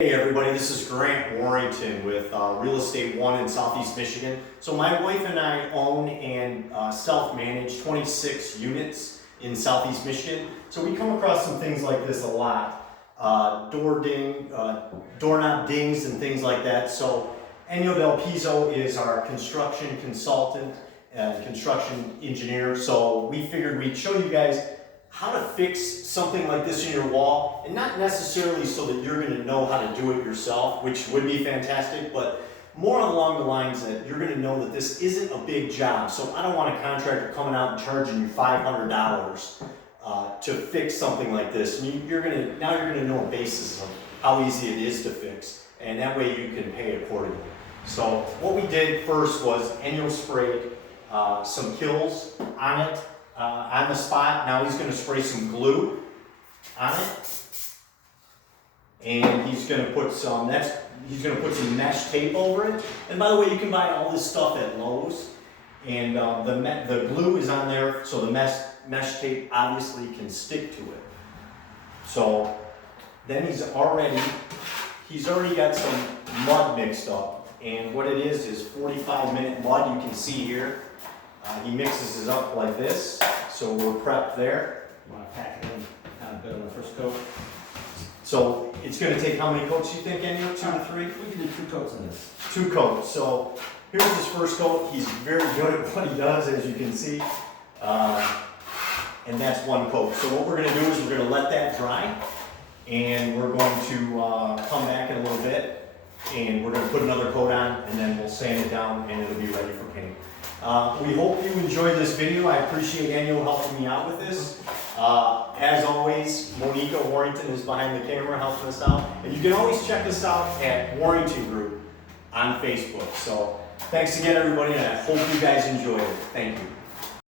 Hey everybody, this is Grant Warrington with Real Estate One in Southeast Michigan. So my wife and I own and self-manage 26 units in Southeast Michigan. So we come across some things like this a lot. Doorknob dings and things like that. So Enyo Del Piso is our construction consultant and construction engineer. So we figured we'd show you guys how to fix something like this in your wall, and not necessarily so that you're going to know how to do it yourself, which would be fantastic, but more along the lines that you're going to know that this isn't a big job. So I don't want a contractor coming out and charging you $500 to fix something like this. You're going to know a basis of how easy it is to fix, and that way you can pay accordingly. So what we did first was Enyo sprayed some kills on it. On the spot. Now he's going to spray some glue on it, and he's going to put some mesh tape over it. And by the way, you can buy all this stuff at Lowe's, and the glue is on there, so the mesh tape obviously can stick to it. So then he's already got some mud mixed up, and what it is 45-minute mud. You can see here. He mixes it up like this, so we're prepped there. You want to pack it in kind of bit on the first coat? So it's going to take how many coats you think, Enyo? 2 to 3? We can do 2 coats in this. 2 coats. So here's his first coat. He's very good at what he does, as you can see. And that's 1 coat. So what we're going to do is we're going to let that dry, and we're going to come back in a little bit, and we're going to put another coat on, and then we'll sand it down, and it'll be ready for paint. We hope you enjoyed this video. I appreciate Enyo helping me out with this. As always, Monica Warrington is behind the camera helping us out. And you can always check us out at Warrington Group on Facebook. So thanks again, everybody, and I hope you guys enjoyed it. Thank you.